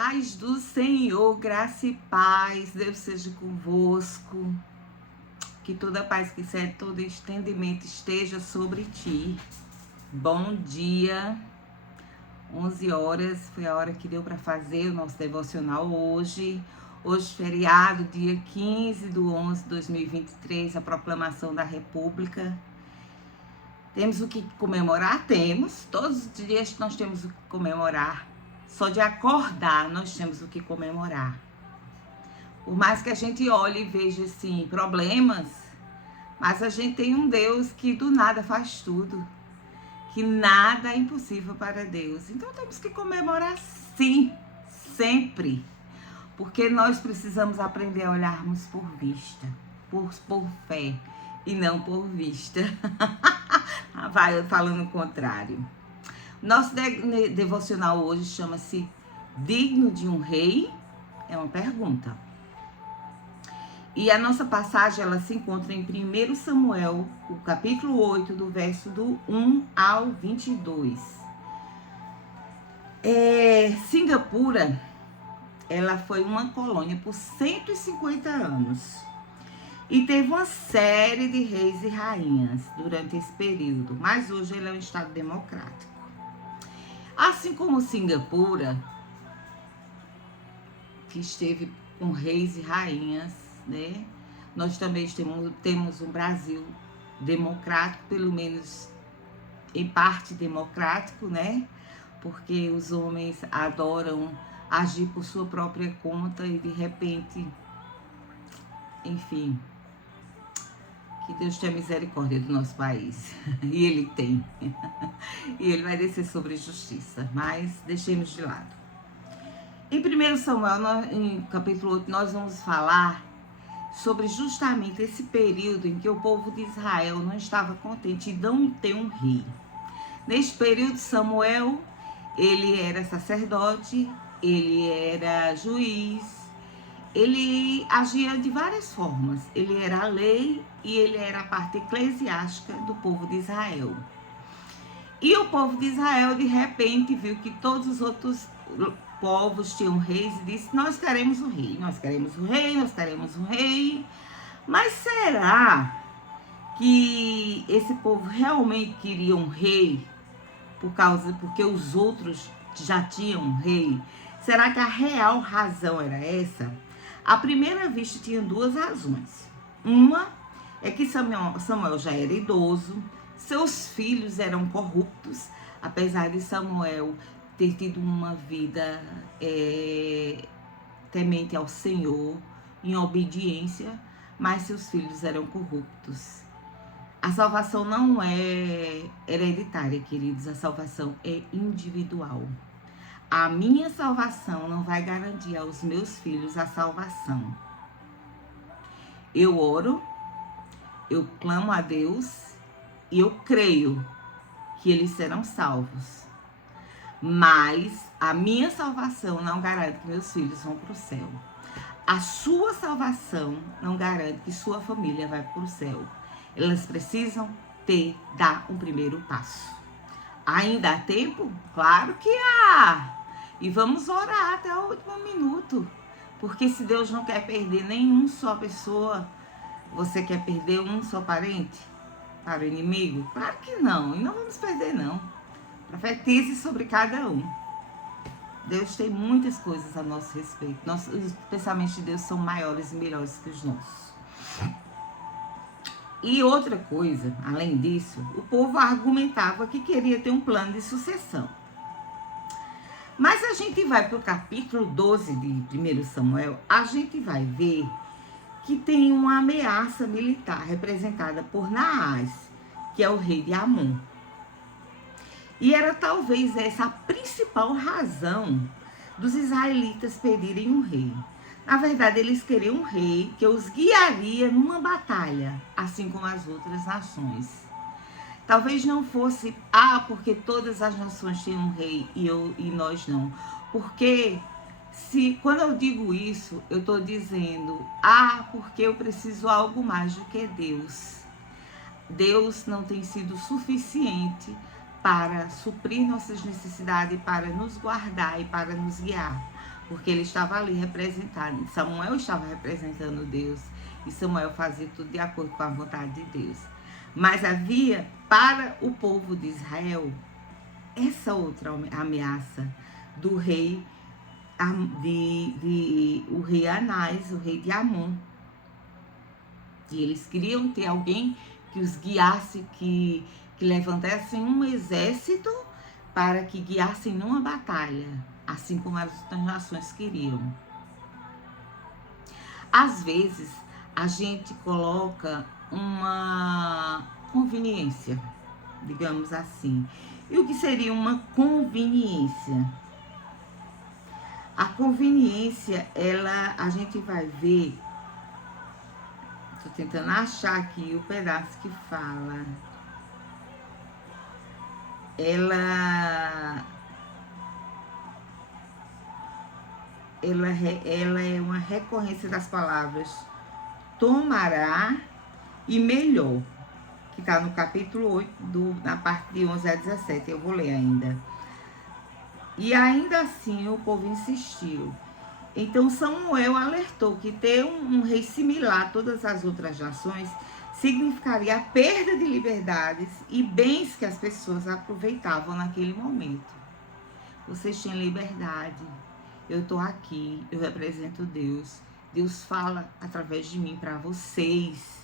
Paz do Senhor, graça e paz, Deus seja convosco, que toda paz que excede todo entendimento esteja sobre ti. Bom dia, 11 horas, foi a hora que deu para fazer o nosso devocional hoje. Hoje, feriado, dia 15/11/2023, a proclamação da República. Temos o que comemorar? Temos, todos os dias nós temos o que comemorar. Só de acordar nós temos o que comemorar. Por mais que a gente olhe e veja assim, problemas, mas a gente tem um Deus que do nada faz tudo, que nada é impossível para Deus. Então temos que comemorar sim, sempre, porque nós precisamos aprender a olharmos por vista, por fé e não por vista. Vai falando o contrário. Nosso devocional hoje chama-se Digno de um Rei? É uma pergunta. E a nossa passagem, ela se encontra em 1 Samuel, o capítulo 8, do verso do 1 ao 22. Singapura, ela foi uma colônia por 150 anos. E teve uma série de reis e rainhas durante esse período. Mas hoje ele é um estado democrático. Assim como Singapura, que esteve com reis e rainhas, né? Nós também temos um Brasil democrático, pelo menos em parte democrático, né? Porque os homens adoram agir por sua própria conta e de repente, enfim, que Deus tenha misericórdia do nosso país. E Ele tem. E Ele vai descer sobre justiça. Mas deixemos de lado. Em 1 Samuel, em capítulo 8, nós vamos falar sobre justamente esse período em que o povo de Israel não estava contente de não ter um rei. Neste período, Samuel, ele era sacerdote, ele era juiz, ele agia de várias formas. Ele era a lei e ele era a parte eclesiástica do povo de Israel. E o povo de Israel, de repente, viu que todos os outros povos tinham reis e disse: nós queremos um rei, nós queremos um rei, nós queremos um rei. Mas será que esse povo realmente queria um rei porque os outros já tinham um rei? Será que a real razão era essa? À primeira vista, tinha duas razões. Uma é que Samuel já era idoso, seus filhos eram corruptos, apesar de Samuel ter tido uma vida temente ao Senhor, em obediência, mas seus filhos eram corruptos. A salvação não é hereditária, queridos, a salvação é individual. A minha salvação não vai garantir aos meus filhos a salvação. Eu oro, eu clamo a Deus e eu creio que eles serão salvos. Mas a minha salvação não garante que meus filhos vão para o céu. A sua salvação não garante que sua família vai para o céu. Elas precisam dar um primeiro passo. Ainda há tempo? Claro que há! E vamos orar até o último minuto. Porque se Deus não quer perder nenhum só pessoa, você quer perder um só parente para o inimigo? Claro que não. E não vamos perder, não. Profetize sobre cada um. Deus tem muitas coisas a nosso respeito. Os pensamentos de Deus são maiores e melhores que os nossos. E outra coisa, além disso, o povo argumentava que queria ter um plano de sucessão. Mas a gente vai para o capítulo 12 de 1 Samuel, a gente vai ver que tem uma ameaça militar representada por Naás, que é o rei de Amon. E era talvez essa a principal razão dos israelitas pedirem um rei. Na verdade, eles queriam um rei que os guiaria numa batalha, assim como as outras nações. Talvez não fosse, porque todas as nações têm um rei e nós não. Porque quando eu digo isso, eu estou dizendo, porque eu preciso algo mais do que Deus. Deus não tem sido suficiente para suprir nossas necessidades, para nos guardar e para nos guiar. porque ele estava ali representado. Samuel estava representando Deus e Samuel fazia tudo de acordo com a vontade de Deus. Mas havia para o povo de Israel essa outra ameaça do rei, o rei Anás, o rei de Amon. E eles queriam ter alguém que os guiasse, que levantassem um exército para que guiassem numa batalha, assim como as outras nações queriam. Às vezes, a gente coloca uma conveniência, digamos assim. E o que seria uma conveniência? A conveniência, a gente vai ver. Estou tentando achar aqui o pedaço que fala. Ela é uma recorrência das palavras tomará e melhor, que está no capítulo 8, na parte de 11 a 17, eu vou ler ainda. E ainda assim o povo insistiu. Então Samuel alertou que ter um rei similar a todas as outras nações significaria a perda de liberdades e bens que as pessoas aproveitavam naquele momento. Vocês têm liberdade, eu estou aqui, eu represento Deus. Deus fala através de mim para vocês.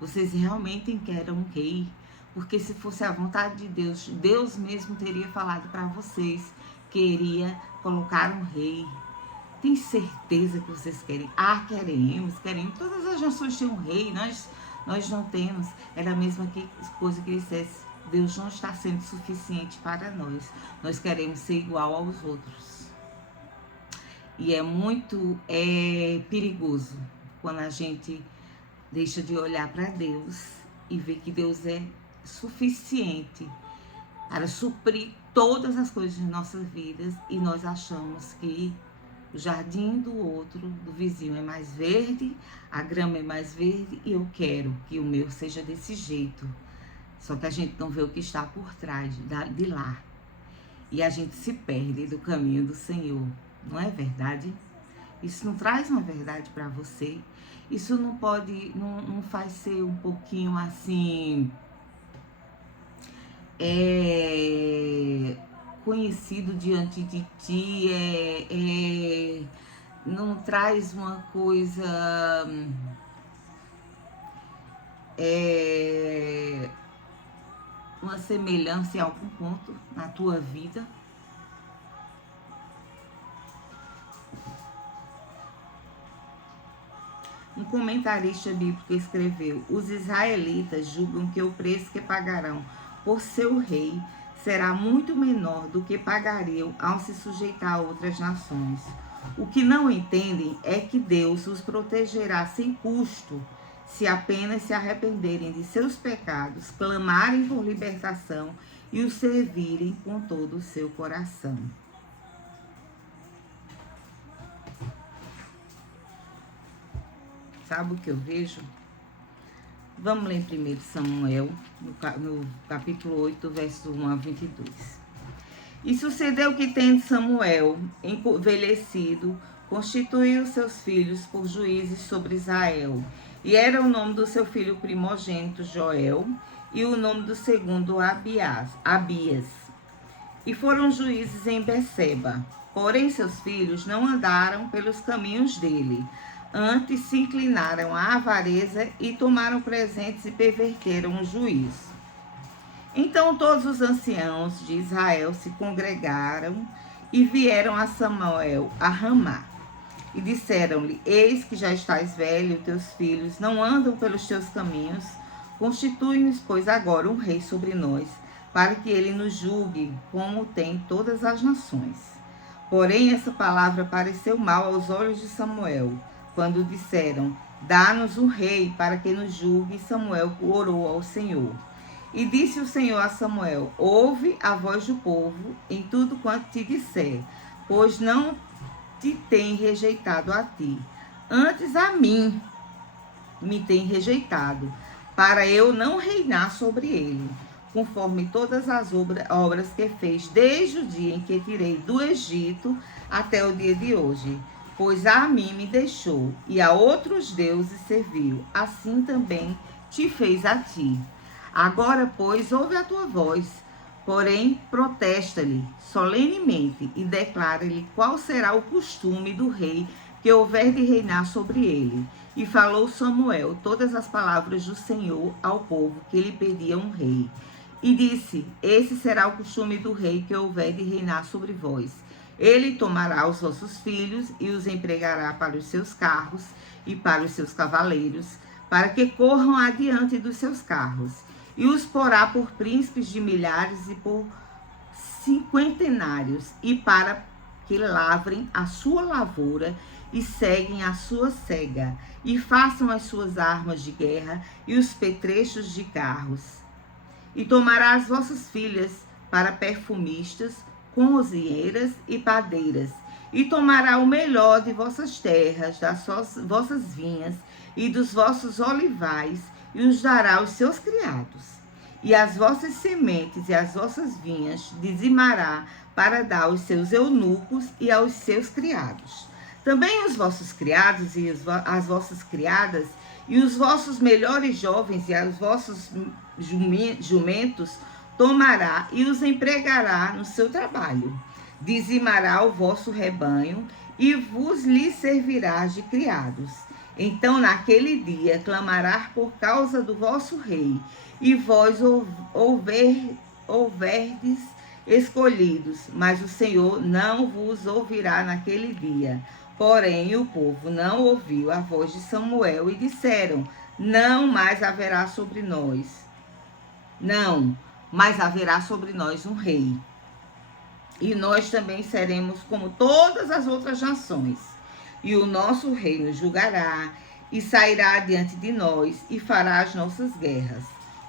Vocês realmente querem um rei? Porque se fosse a vontade de Deus, Deus mesmo teria falado para vocês que iria colocar um rei. Tem certeza que vocês querem? Queremos. Todas as nações têm um rei, nós não temos. Era a mesma coisa que ele dissesse, Deus não está sendo suficiente para nós. Nós queremos ser igual aos outros. E é muito perigoso quando a gente deixa de olhar para Deus e ver que Deus é suficiente para suprir todas as coisas de nossas vidas e nós achamos que o jardim do outro, do vizinho, é mais verde, a grama é mais verde e eu quero que o meu seja desse jeito. Só que a gente não vê o que está por trás de lá. E a gente se perde do caminho do Senhor. Não é verdade? Isso não traz uma verdade para você? Isso não pode, não faz ser um pouquinho assim... conhecido diante de ti, não traz uma coisa, uma semelhança em algum ponto na tua vida? Um comentarista bíblico escreveu: os israelitas julgam que o preço que pagarão por seu rei será muito menor do que pagariam ao se sujeitar a outras nações. O que não entendem é que Deus os protegerá sem custo, se apenas se arrependerem de seus pecados, clamarem por libertação e o servirem com todo o seu coração. Sabe o que eu vejo? Vamos ler em 1 Samuel, no capítulo 8, verso 1 a 22. E sucedeu que, tendo Samuel envelhecido, constituiu seus filhos por juízes sobre Israel. E era o nome do seu filho primogênito Joel, e o nome do segundo Abias. E foram juízes em Beceba. Porém, seus filhos não andaram pelos caminhos dele. Antes se inclinaram à avareza e tomaram presentes e perverteram o juízo. Então todos os anciãos de Israel se congregaram e vieram a Samuel a Ramá. E disseram-lhe: eis que já estás velho, teus filhos não andam pelos teus caminhos. Constitui-nos, pois, agora um rei sobre nós, para que ele nos julgue, como tem todas as nações. Porém, essa palavra pareceu mal aos olhos de Samuel. Quando disseram: dá-nos um rei para que nos julgue, Samuel orou ao Senhor. E disse o Senhor a Samuel: ouve a voz do povo em tudo quanto te disser, pois não te tem rejeitado a ti, antes a mim me tem rejeitado, para eu não reinar sobre ele. conforme todas as obras que fez, desde o dia em que tirei do Egito até o dia de hoje. Pois a mim me deixou, e a outros deuses serviu, assim também te fez a ti. Agora, pois, ouve a tua voz, porém protesta-lhe solenemente e declara-lhe qual será o costume do rei que houver de reinar sobre ele. E falou Samuel todas as palavras do Senhor ao povo que lhe pedia um rei. E disse: esse será o costume do rei que houver de reinar sobre vós. Ele tomará os vossos filhos e os empregará para os seus carros e para os seus cavaleiros, para que corram adiante dos seus carros. E os porá por príncipes de milhares e por cinquentenários, e para que lavrem a sua lavoura e seguem a sua cega, e façam as suas armas de guerra e os petrechos de carros. E tomará as vossas filhas para perfumistas, cozinheiras e padeiras, e tomará o melhor de vossas terras, das vossas vinhas e dos vossos olivais, e os dará aos seus criados. E as vossas sementes e as vossas vinhas dizimará para dar aos seus eunucos e aos seus criados. Também os vossos criados e as vossas criadas, e os vossos melhores jovens e os vossos jumentos tomará e os empregará no seu trabalho. Dizimará o vosso rebanho e vos lhe servirá de criados. Então, naquele dia, clamará por causa do vosso rei, e vós houverdes escolhidos, mas o Senhor não vos ouvirá naquele dia. Porém, o povo não ouviu a voz de Samuel e disseram: não mais haverá sobre nós. Não, mas haverá sobre nós um rei. E nós também seremos como todas as outras nações. E o nosso rei nos julgará e sairá diante de nós e fará as nossas guerras.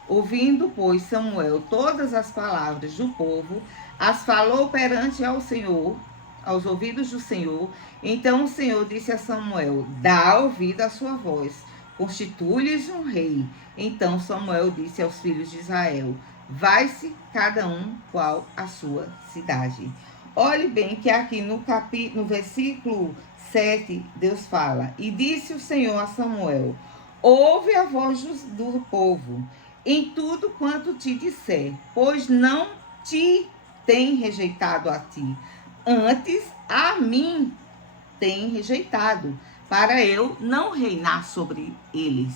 Ouvindo, pois, Samuel todas as palavras do povo, as falou perante ao Senhor, aos ouvidos do Senhor. Então o Senhor disse a Samuel: dá ouvido à sua voz, constitui-lhes um rei. Então Samuel disse aos filhos de Israel: vai-se cada um qual a sua cidade. Olhe bem que aqui no versículo 7, Deus fala: e disse o Senhor a Samuel: ouve a voz do povo em tudo quanto te disser, pois não te tem rejeitado a ti, antes a mim tem rejeitado, para eu não reinar sobre eles.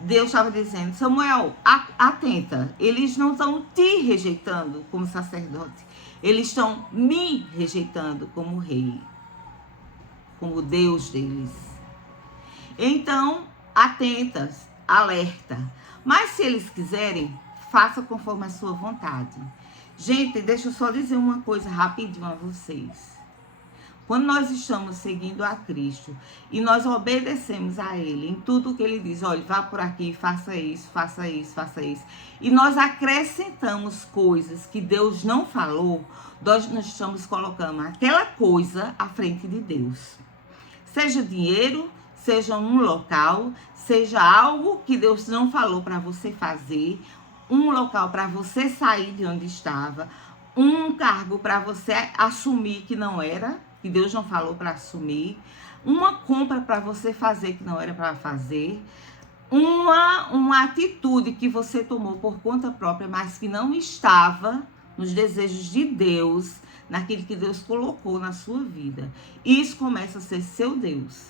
Deus estava dizendo: Samuel, atenta, eles não estão te rejeitando como sacerdote, eles estão me rejeitando como rei, como Deus deles. Então, atentas, alerta. Mas se eles quiserem, faça conforme a sua vontade. Gente, deixa eu só dizer uma coisa rapidinho a vocês. Quando nós estamos seguindo a Cristo e nós obedecemos a Ele em tudo que Ele diz, olha, vá por aqui, faça isso, faça isso, faça isso, e nós acrescentamos coisas que Deus não falou, nós estamos colocando aquela coisa à frente de Deus. Seja dinheiro, seja um local, seja algo que Deus não falou para você fazer, um local para você sair de onde estava, um cargo para você assumir que não era, que Deus não falou para assumir, uma compra para você fazer que não era para fazer, uma atitude que você tomou por conta própria, mas que não estava nos desejos de Deus, naquilo que Deus colocou na sua vida. Isso começa a ser seu Deus.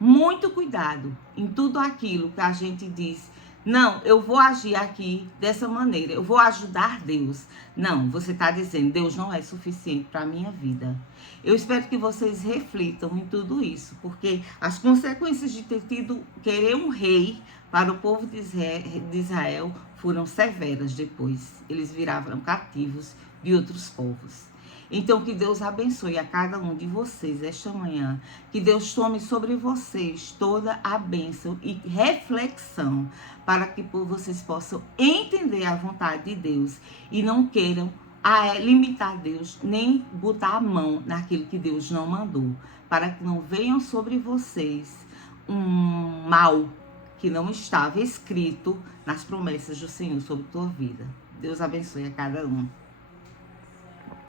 Muito cuidado em tudo aquilo que a gente diz: não, eu vou agir aqui dessa maneira, eu vou ajudar Deus. Não, você está dizendo: Deus não é suficiente para a minha vida. Eu espero que vocês reflitam em tudo isso, porque as consequências de querer um rei para o povo de Israel foram severas depois. Eles viraram cativos de outros povos. Então, que Deus abençoe a cada um de vocês esta manhã. Que Deus tome sobre vocês toda a bênção e reflexão para que vocês possam entender a vontade de Deus e não queiram limitar Deus, nem botar a mão naquilo que Deus não mandou, para que não venham sobre vocês um mal que não estava escrito nas promessas do Senhor sobre a tua vida. Deus abençoe a cada um.